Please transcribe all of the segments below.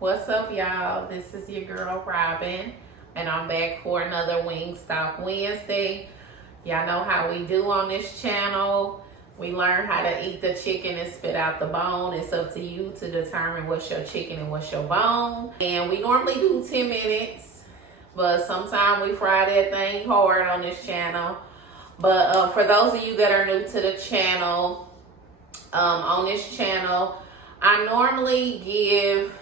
What's up, y'all? This is your girl Robin, and I'm back for another Wingstop Wednesday. Y'all know how we do on this channel. We learn how to eat the chicken and spit out the bone. It's up to you to determine what's your chicken and what's your bone. And we normally do 10 minutes, but sometimes we fry that thing hard on this channel. But for those of you that are new to the channel, on this channel, I normally give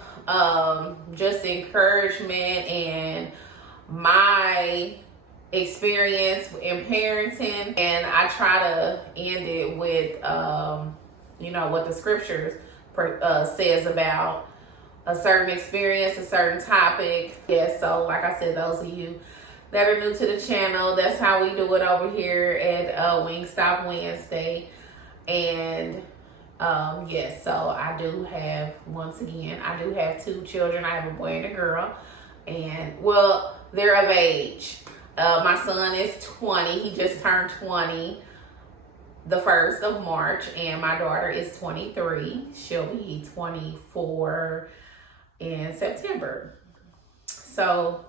just encouragement and my experience in parenting, and I try to end it with what the scriptures says about a certain experience, a certain topic. Yes, so like I said, those of you that are new to the channel, that's how we do it over here at Wingstop Wednesday. And yes, so I do have, once again, I do have two children. I have a boy and a girl, and well, they're of age. My son is 20. He just turned 20 the 1st of March, and my daughter is 23. She'll be 24 in September. So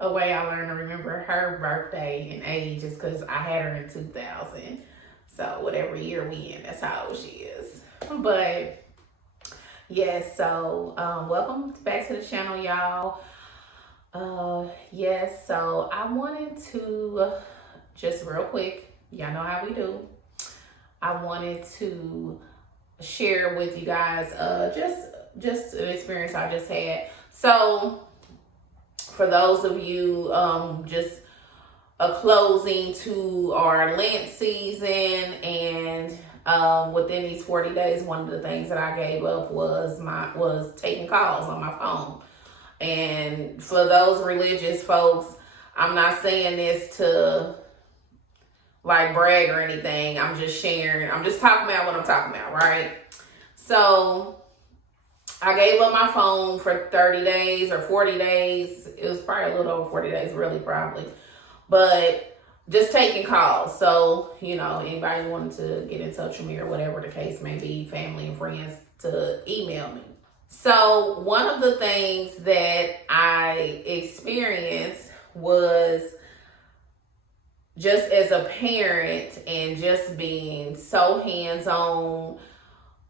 a way I learned to remember her birthday and age is because I had her in 2000. So whatever year we in, that's how old she is. But yes, so welcome back to the channel, y'all. Yes, so I wanted to just real quick, y'all know how we do. I wanted to share with you guys just an experience I just had. So for those of you just a closing to our Lent season, and within these 40 days, one of the things that I gave up was taking calls on my phone. And for those religious folks, I'm not saying this to like brag or anything. I'm just sharing. I'm just talking about what I'm talking about, right? So I gave up my phone for 30 days or 40 days. It was probably a little over 40 days, really, probably. But just taking calls. So, anybody wanted to get in touch with me or whatever the case may be, family and friends, to email me. So one of the things that I experienced was just as a parent and just being so hands-on,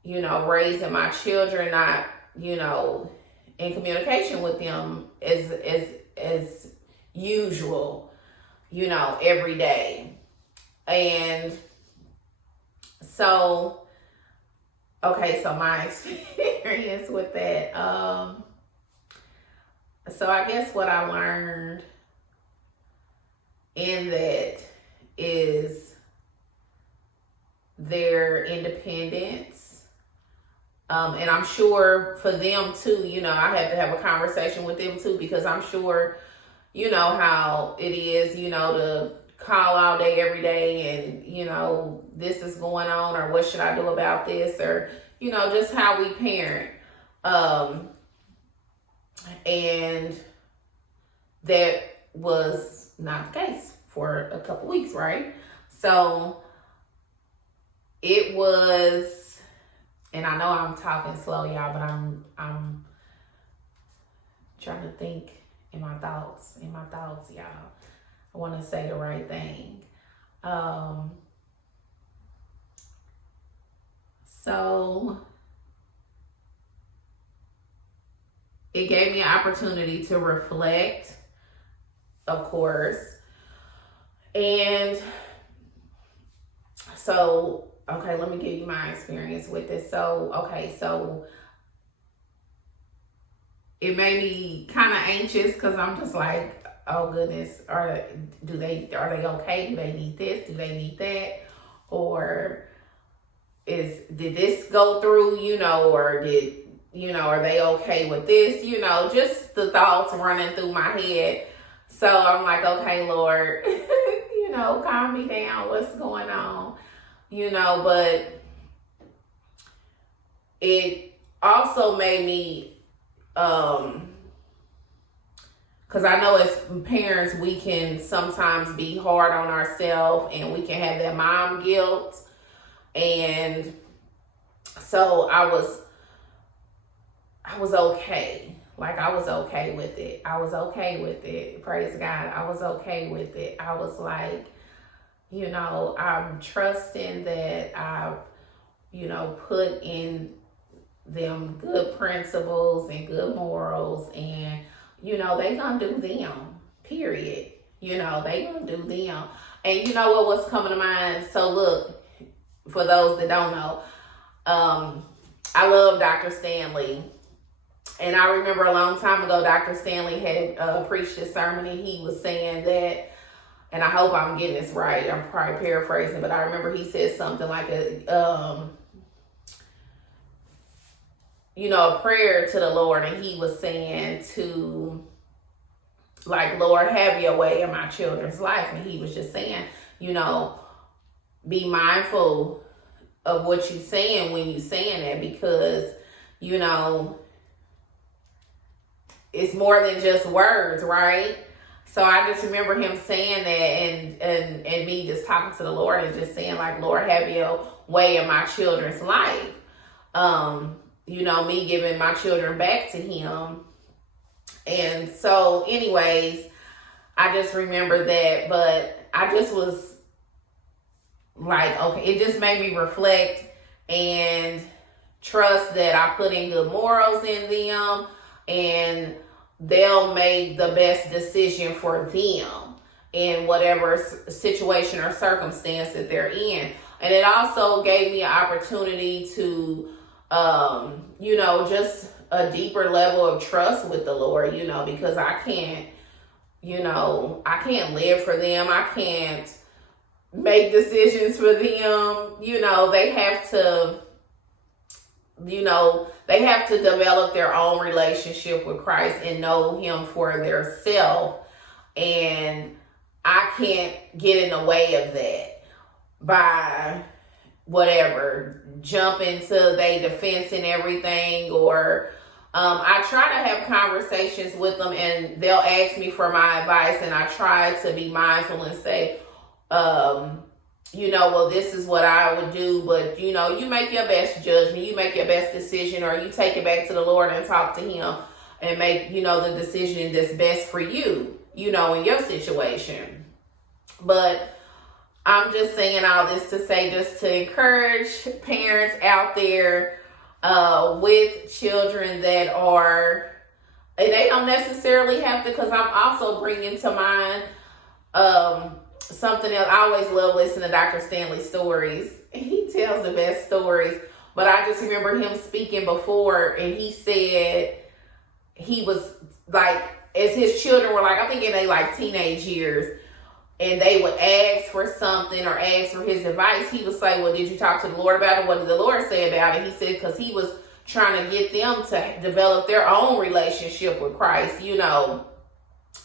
raising my children, not, in communication with them as usual, every day. And so, okay, so my experience with that, so I guess what I learned in that is their independence. And I'm sure for them too, I had to have a conversation with them too, because I'm sure how it is, to call all day, every day, and, this is going on, or what should I do about this, or, just how we parent. And that was not the case for a couple weeks, right? So it was, and I know I'm talking slow, y'all, but I'm trying to think in my thoughts, y'all. I want to say the right thing. So it gave me an opportunity to reflect, of course. And so, okay, let me give you my experience with this. So, okay, so it made me kind of anxious, because I'm just like, oh goodness, are they okay? Do they need this? Do they need that? Or did this go through, or are they okay with this? Just the thoughts running through my head. So I'm like, okay, Lord, calm me down. What's going on? But it also made me, because I know as parents, we can sometimes be hard on ourselves, and we can have that mom guilt. And so I was I was okay. Like, I was okay with it. I was okay with it. Praise God. I was okay with it. I was like, I'm trusting that I've, put in them good principles and good morals, and, they gonna do them, period. They gonna do them. And you know what was coming to mind? So look, for those that don't know, I love Dr. Stanley. And I remember a long time ago, Dr. Stanley had preached a sermon, and he was saying that, and I hope I'm getting this right, I'm probably paraphrasing, but I remember he said something like a prayer to the Lord, and he was saying to, like, Lord, have your way in my children's life. And he was just saying, be mindful of what you're saying when you're saying that, because, it's more than just words, right? So I just remember him saying that, and me just talking to the Lord and just saying, like, Lord, have your way in my children's life. Me giving my children back to him. And so anyways, I just remember that, but I just was like, okay, it just made me reflect and trust that I put in good morals in them, and they'll make the best decision for them in whatever situation or circumstance that they're in. And it also gave me an opportunity to, just a deeper level of trust with the Lord, because I can't live for them. I can't make decisions for them. They have to, they have to develop their own relationship with Christ and know him for their self. And I can't get in the way of that by whatever, jump into their defense and everything, or I try to have conversations with them, and they'll ask me for my advice, and I try to be mindful and say, well, this is what I would do, but you make your best judgment, you make your best decision, or you take it back to the Lord and talk to him and make, the decision that's best for you, in your situation. But I'm just saying all this to say, just to encourage parents out there with children that are, and they don't necessarily have to, because I'm also bringing to mind something else. I always love listening to Dr. Stanley stories. He tells the best stories. But I just remember him speaking before, and he said he was like, as his children were like, I think in their like teenage years, and they would ask for something or ask for his advice, he would say, well, did you talk to the Lord about it? What did the Lord say about it? He said, because he was trying to get them to develop their own relationship with Christ,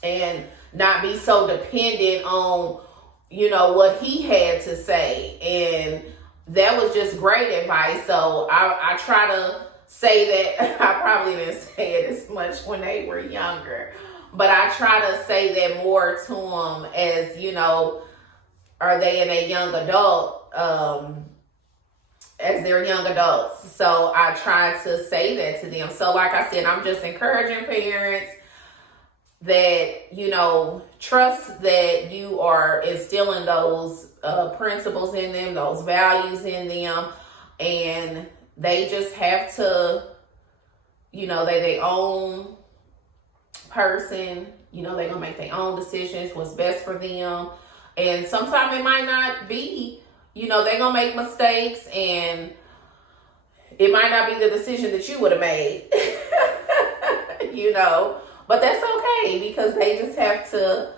and not be so dependent on, what he had to say. And that was just great advice. So I try to say that. I probably didn't say it as much when they were younger, but I try to say that more to them as, are they in a young adult, as they're young adults. So I try to say that to them. So like I said, I'm just encouraging parents that, trust that you are instilling those principles in them, those values in them, and they just have to, they their own person, they're gonna make their own decisions, what's best for them. And sometimes it might not be, they're gonna make mistakes, and it might not be the decision that you would have made, but that's okay, because they just have to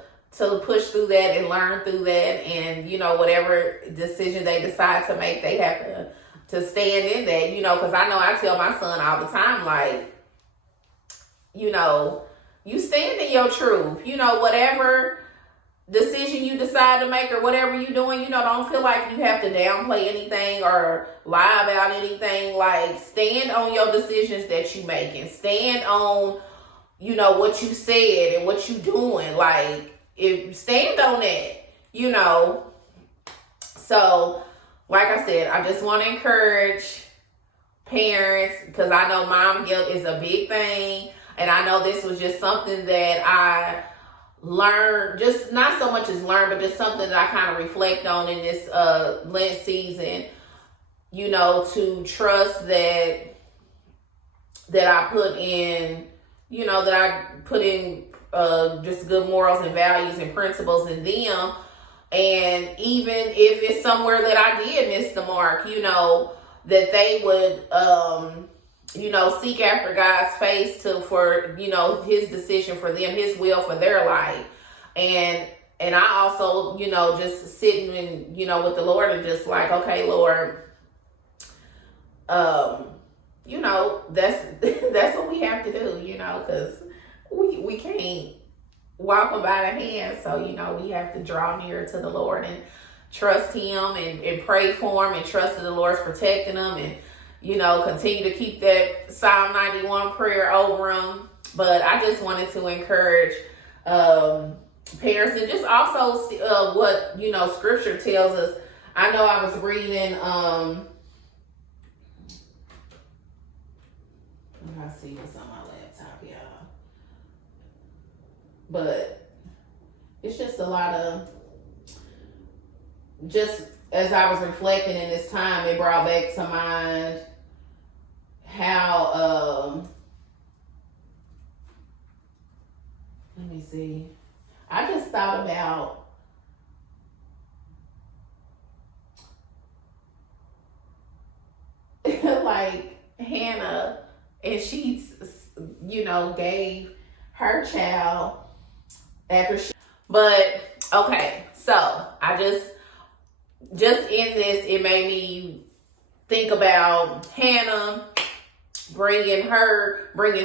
push through that and learn through that. And, whatever decision they decide to make, they have to stand in that, because I know I tell my son all the time, like, you stand in your truth, whatever decision you decide to make or whatever you're doing, don't feel like you have to downplay anything or lie about anything. Like, stand on your decisions that you make, and stand on, what you said and what you doing. Like, stand on that, So, like I said, I just want to encourage parents, because I know mom guilt is a big thing. And I know this was just something that I learned, just not so much as learn, but just something that I kind of reflect on in this Lent season, you know, to trust that I put in, you know, that I put in just good morals and values and principles in them. And even if it's somewhere that I did miss the mark, you know, that they would, you know, seek after God's face for, you know, his decision for them, his will for their life. And I also, you know, just sitting and, you know, with the Lord and just like, okay, Lord, you know, that's what we have to do, you know, because we can't walk them by the hand. So, you know, we have to draw near to the Lord and trust him and pray for him and trust that the Lord's protecting them and, you know, continue to keep that Psalm 91 prayer over them. But I just wanted to encourage parents and just also what, you know, scripture tells us. I know I was reading, I see what's on my laptop, y'all. But it's just a lot of, just as I was reflecting in this time, it brought back to mind how, let me see. I just thought about like Hannah, and she, you know, gave her child after she, but okay, so I just in this, it made me think about Hannah bringing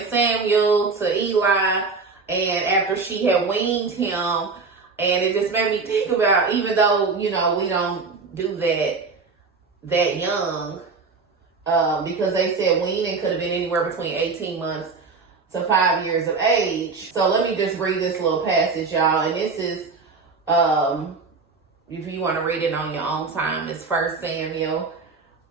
Samuel to Eli, and after she had weaned him, and it just made me think about, even though, you know, we don't do that young, because they said weaning could have been anywhere between 18 months to 5 years of age. So let me just read this little passage, y'all. And this is, if you want to read it on your own time, it's 1 Samuel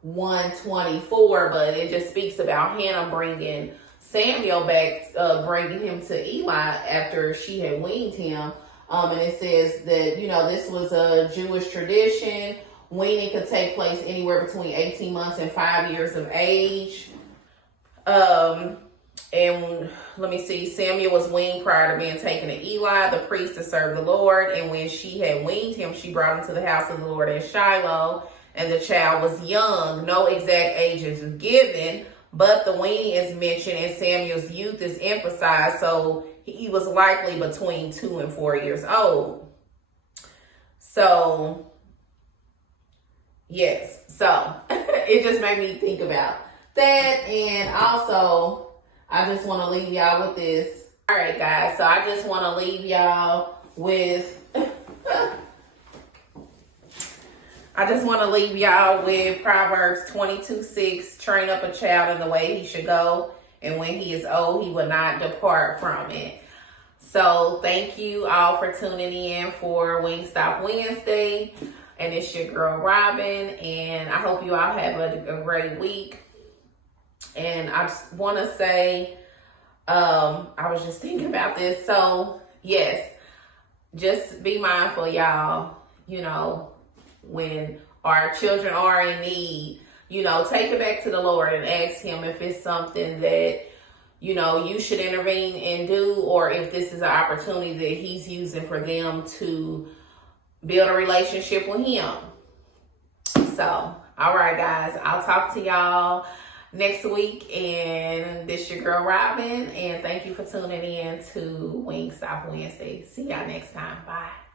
1:24, but it just speaks about Hannah bringing Samuel back, bringing him to Eli after she had weaned him. And it says that, you know, this was a Jewish tradition. Weaning could take place anywhere between 18 months and 5 years of age. And let me see, Samuel was weaned prior to being taken to Eli, the priest, to serve the Lord. And when she had weaned him, she brought him to the house of the Lord at Shiloh. And the child was young. No exact age is given, but the weaning is mentioned and Samuel's youth is emphasized. So he was likely between 2 and 4 years old. So, yes. So it just made me think about that. And also, I just want to leave y'all with this. All right, guys. So I just want to leave y'all with Proverbs 22:6. Train up a child in the way he should go, and when he is old, he will not depart from it. So thank you all for tuning in for Wingstop Wednesday. And it's your girl, Robin. And I hope you all have a great week. And I just want to say, I was just thinking about this. So, yes, just be mindful, y'all, you know, when our children are in need, you know, take it back to the Lord and ask him if it's something that, you know, you should intervene and do, or if this is an opportunity that he's using for them to build a relationship with him. So, all right, guys, I'll talk to y'all next week. And this your girl, Robin. And thank you for tuning in to Wingstop Wednesday. See y'all next time. Bye.